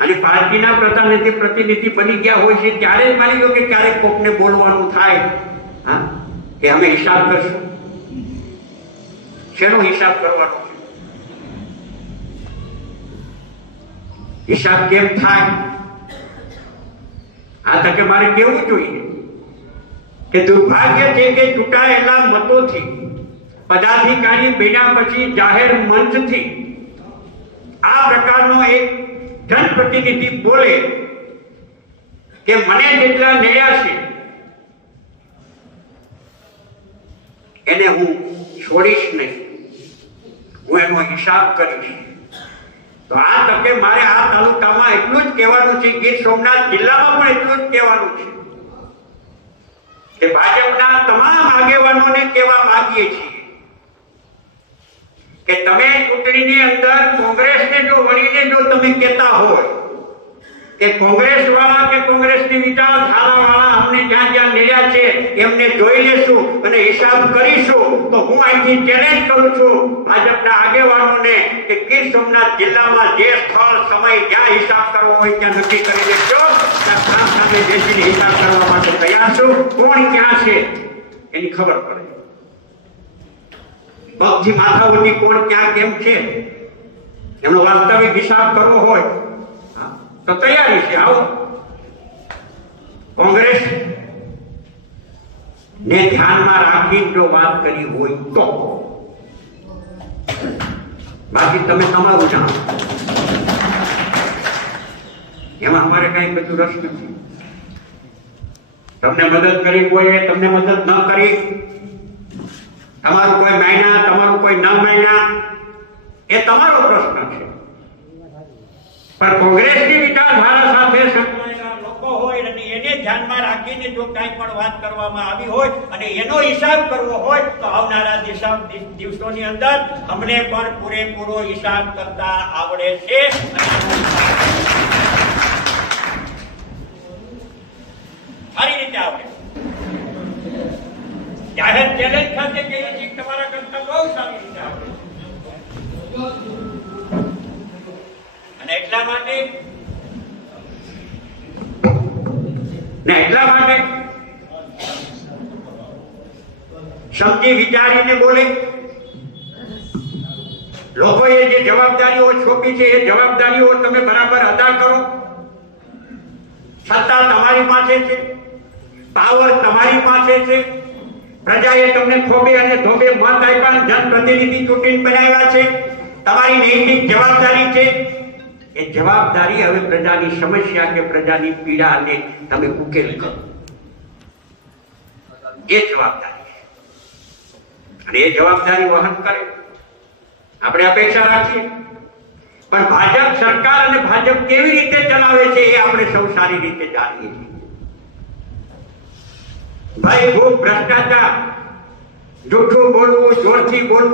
અને પાર્ટીના પ્રતિનિધિ બની ગયા હોય છે ત્યારે જ માની લો કે ક્યારેક કોકને બોલવાનું થાય, હા, કે અમે હિસાબ કરશું. શેનો હિસાબ કરવાનો છે? હિસાબ કેમ થાય? આ તકે મારે કેવું જોઈએ કે દુર્ભાગ્ય છે કે ચૂંટાયેલા મતોથી પદાધિકારી બન્યા પછી જાહેર મંચથી આ પ્રકારનો એક જનપ્રતિનિધિ બોલે કે મને જેટલા નડ્યા છે એને હું છોડીશ નહીં, હું એનો હિસાબ કરીશ. તો આ તકે મારે આ તાલુકામાં એટલું જ કહેવાનું છે, ગીર સોમનાથ જિલ્લામાં પણ એટલું જ કહેવાનું છે કે ભાજપના તમામ આગેવાનોને કહેવા માંગીએ છીએ કે તમે ચૂંટણીની અંદર કોંગ્રેસને જો વળીને જો તમે કહેતા હોય કે કોંગ્રેસ વાળા કે કોંગ્રેસની વિચારધારા વાળા અમને જ્યાં જ્યાં નડ્યા છે એમને જોઈ લેશું અને હિસાબ કરીશું, તો હું અહીંથી ચેલેન્જ કરું છું ભાજપના આગેવાનોને કે ગીર સોમનાથ જિલ્લામાં જે સ્થળ સમય જ્યાં હિસાબ કરવો હોય ત્યાં નક્કી કરી લેશો. ત્યાં સામે બેસીને હિસાબ કરવા માટે તૈયાર છું. કોણ ક્યાં છે એની ખબર પડે, પગથી માથા સુધી કોણ ક્યાં કેમ છે એનો વાસ્તવિક હિસાબ કરવો હોય તો તૈયારી છે. આવો કોંગ્રેસ ને ધ્યાનમાં રાખીને જો વાત કરી હોય તો, બાકી તમે તમારું જાણો, એમાં અમારે કઈ બધું રસ નથી. તમને મદદ કરી કોઈએ, તમને મદદ ન કરી, તમારું કોઈ માયના, તમારું કોઈ ન માયના, એ તમારો પ્રશ્ન છે. પણ કોંગ્રેસની વિચારધારા સાથે સંકળાયેલા લોકો હોય અને એને ધ્યાનમાં રાખીને જો કાંઈ પણ વાત કરવામાં આવી હોય અને એનો હિસાબ કરવો હોય તો આવનારા દિવસોની અંદર અમને પણ પૂરેપૂરો હિસાબ કરતા આવડે છે. સારી રીતે આવડે. જાહેર ચેલેન્જ સાથે કહીએ છીએ તમારા કરતા બહુ સારી રીતે આવડે. અને એટલા માટે સમજી વિચારીને બોલે. લોકોએ જે જવાબદારીઓ સોંપી છે એ જવાબદારીઓ તમે બરાબર અદા કરો. સત્તા તમારી પાસે છે, પાવર તમારી પાસે છે. પ્રજાએ તમને ખોબે અને ધોબે મત આપ્યા, જનપ્રતિનિધિ ચૂંટીને બનાવ્યા છે. તમારી નૈતિક જવાબદારી છે. એ જવાબદારી હવે પ્રજાની સમસ્યા કે પ્રજાની પીડાને તમે ઉકેલ કરો, એ જવાબદારી છે. અને એ જવાબદારી વહન કરે આપણે અપેક્ષા રાખીએ. પણ ભાજપ સરકાર અને ભાજપ કેવી રીતે ચલાવે છે એ આપણે સૌ સારી રીતે જાણીએ છીએ. ભાઈ ખૂબ ભ્રષ્ટાચાર, જૂઠું બોલવું, જોરથી બોલવું,